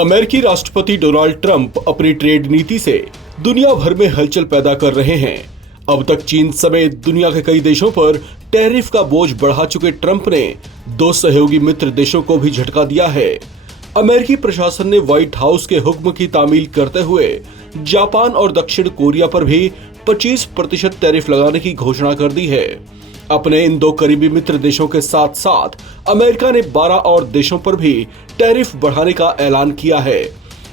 अमेरिकी राष्ट्रपति Donald Trump अपनी ट्रेड नीति से दुनिया भर में हलचल पैदा कर रहे हैं। अब तक चीन समेत दुनिया के कई देशों पर टैरिफ का बोझ बढ़ा चुके ट्रंप ने दो सहयोगी मित्र देशों को भी झटका दिया है। अमेरिकी प्रशासन ने व्हाइट हाउस के हुक्म की तामील करते हुए जापान और दक्षिण कोरिया पर भी 25% टैरिफ लगाने की घोषणा कर दी है। अपने इन दो करीबी मित्र देशों के साथ साथ अमेरिका ने 12 और देशों पर भी टैरिफ बढ़ाने का ऐलान किया है।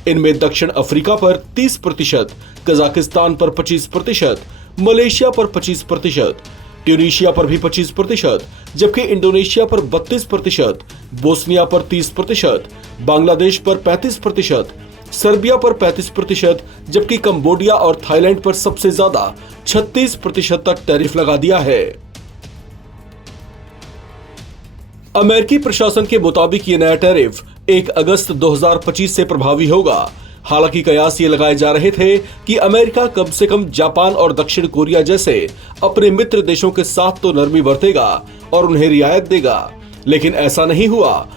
इनमें दक्षिण अफ्रीका पर 30%, कजाकिस्तान पर 25%, मलेशिया पर 25%, ट्यूनीशिया पर भी 25%, जबकि इंडोनेशिया पर 32%, बोस्निया पर 30%, बांग्लादेश पर 35%, सर्बिया पर 35%, जबकि कंबोडिया और थाईलैंड पर सबसे ज्यादा 36% तक टैरिफ लगा दिया है। अमेरिकी प्रशासन के मुताबिक ये नया टैरिफ 1 अगस्त 2025 से प्रभावी होगा। हालांकि कयास ये लगाए जा रहे थे कि अमेरिका कम से कम जापान और दक्षिण कोरिया जैसे अपने मित्र देशों के साथ तो नरमी बरतेगा और उन्हें रियायत देगा, लेकिन ऐसा नहीं हुआ।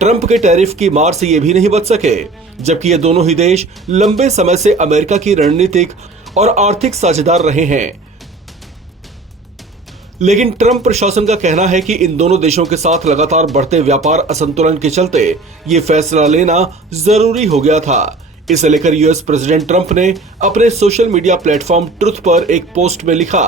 ट्रंप के टैरिफ की मार से ये भी नहीं बच सके, जबकि ये दोनों ही देश लंबे समय से अमेरिका की रणनीतिक और आर्थिक साझेदार रहे हैं। लेकिन ट्रंप प्रशासन का कहना है कि इन दोनों देशों के साथ लगातार बढ़ते व्यापार असंतुलन के चलते ये फैसला लेना जरूरी हो गया था। इसे लेकर यूएस प्रेसिडेंट ट्रंप ने अपने सोशल मीडिया प्लेटफॉर्म ट्रुथ पर एक पोस्ट में लिखा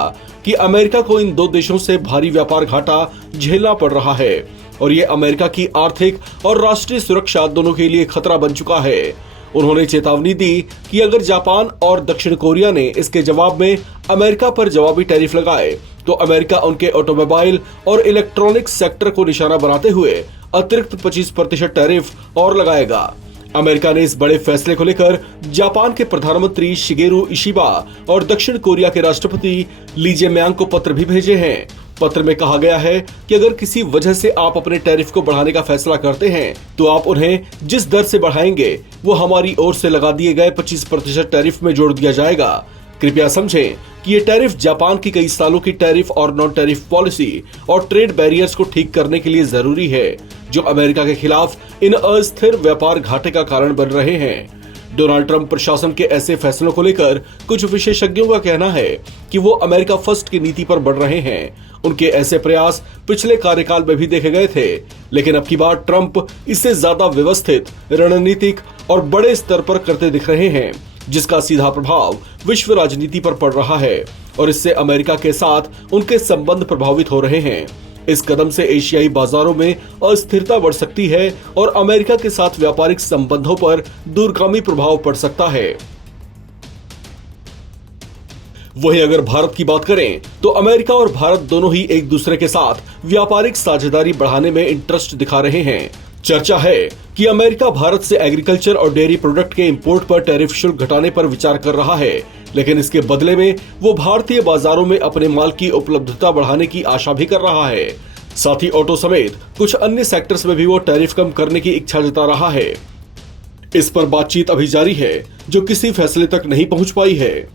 कि अमेरिका को इन दो देशों से भारी व्यापार घाटा झेलना पड़ रहा है और ये अमेरिका की आर्थिक और राष्ट्रीय सुरक्षा दोनों के लिए खतरा बन चुका है। उन्होंने चेतावनी दी कि अगर जापान और दक्षिण कोरिया ने इसके जवाब में अमेरिका पर जवाबी टैरिफ लगाए तो अमेरिका उनके ऑटोमोबाइल और इलेक्ट्रॉनिक्स सेक्टर को निशाना बनाते हुए अतिरिक्त 25% टैरिफ और लगाएगा। अमेरिका ने इस बड़े फैसले को लेकर जापान के प्रधानमंत्री शिगेरू इशिबा और दक्षिण कोरिया के राष्ट्रपति ली जे-म्यांग को पत्र भी भेजे हैं। पत्र में कहा गया है कि अगर किसी वजह से आप अपने टैरिफ को बढ़ाने का फैसला करते हैं तो आप उन्हें जिस दर से बढ़ाएंगे वो हमारी ओर से लगा दिए गए 25% टैरिफ में जोड़ दिया जाएगा। कृपया समझें कि ये टैरिफ जापान की कई सालों की टैरिफ और नॉन टैरिफ पॉलिसी और ट्रेड बैरियर्स को ठीक करने के लिए जरूरी है, जो अमेरिका के खिलाफ इन अस्थिर व्यापार घाटे का कारण बन रहे हैं। डोनाल्ड ट्रंप प्रशासन के ऐसे फैसलों को लेकर कुछ विशेषज्ञों का कहना है कि वो अमेरिका फर्स्ट की नीति पर बढ़ रहे हैं। उनके ऐसे प्रयास पिछले कार्यकाल में भी देखे गए थे, लेकिन अब की बार ट्रंप इससे ज्यादा व्यवस्थित, रणनीतिक और बड़े स्तर पर करते दिख रहे हैं, जिसका सीधा प्रभाव विश्व राजनीति पर पड़ रहा है और इससे अमेरिका के साथ उनके संबंध प्रभावित हो रहे हैं। इस कदम से एशियाई बाजारों में अस्थिरता बढ़ सकती है और अमेरिका के साथ व्यापारिक संबंधों पर दूरगामी प्रभाव पड़ सकता है। वहीं अगर भारत की बात करें तो अमेरिका और भारत दोनों ही एक दूसरे के साथ व्यापारिक साझेदारी बढ़ाने में इंटरेस्ट दिखा रहे हैं। चर्चा है कि अमेरिका भारत से एग्रीकल्चर और डेयरी प्रोडक्ट के इंपोर्ट पर टैरिफ शुल्क घटाने पर विचार कर रहा है, लेकिन इसके बदले में वो भारतीय बाजारों में अपने माल की उपलब्धता बढ़ाने की आशा भी कर रहा है। साथ ही ऑटो समेत कुछ अन्य सेक्टर्स में भी वो टैरिफ कम करने की इच्छा जता रहा है। इस पर बातचीत अभी जारी है, जो किसी फैसले तक नहीं पहुंच पाई है।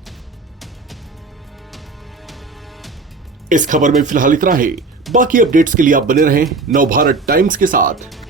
इस खबर में फिलहाल इतना ही। बाकी अपडेट्स के लिए आप बने रहें नवभारत टाइम्स के साथ।